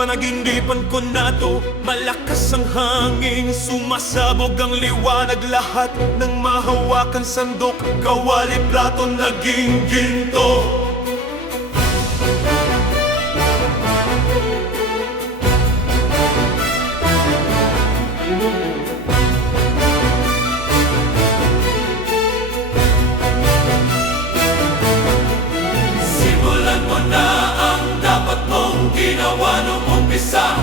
Panaginipan ko na to, malakas ang hangin, sumasabog ang liwanag, lahat ng mahawakan sandok, kawali, plato, naging ginto. Simulan mo na ang dapat mong ginawa nung umpisa.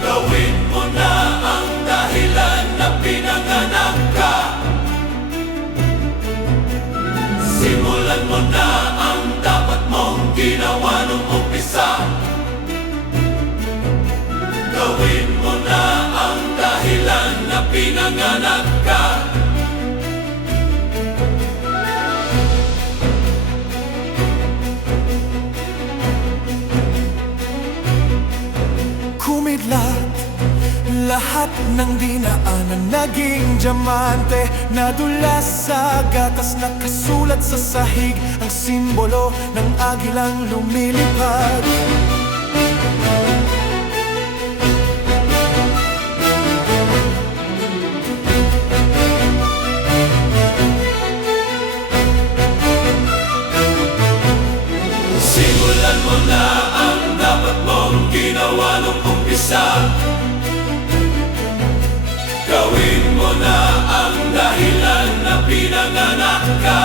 Gawin mo na ang dahilan na pinanganak ka. Simulan mo na ang dapat mong ginawa nung umpisa. Gawin mo na ang dahilan na pinanganak ka. Kumidlat, lahat ng dinaanan naging diamante. Nadulas sa gatas, nakasulat sa sahig, ang simbolo ng agilang lumilipad. Simulan mo na ang dapat mong ginawa nung umpisa. Gawin mo na ang dahilan na pinanganak ka.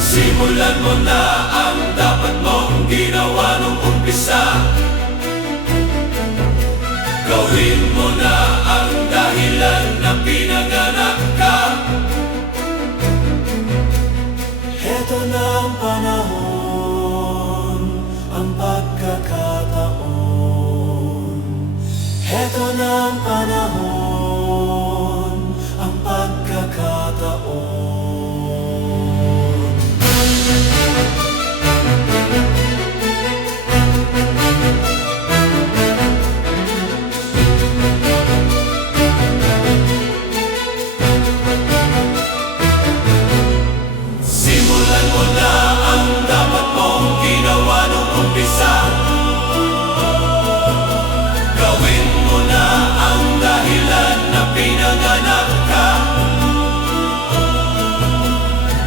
Simulan mo na ang dapat mong ginawa nung umpisa. Gawin mo na ang dahilan na pinanganak ka. Heto na ang panahon, ang pagkakataon. Heto na ang panahon, ang pagkakataon. Simulan mo na ang dapat mong ginawa nung umpisa. Gawin mo na ang dahilan na pinanganak ka.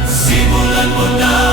Simulan mo na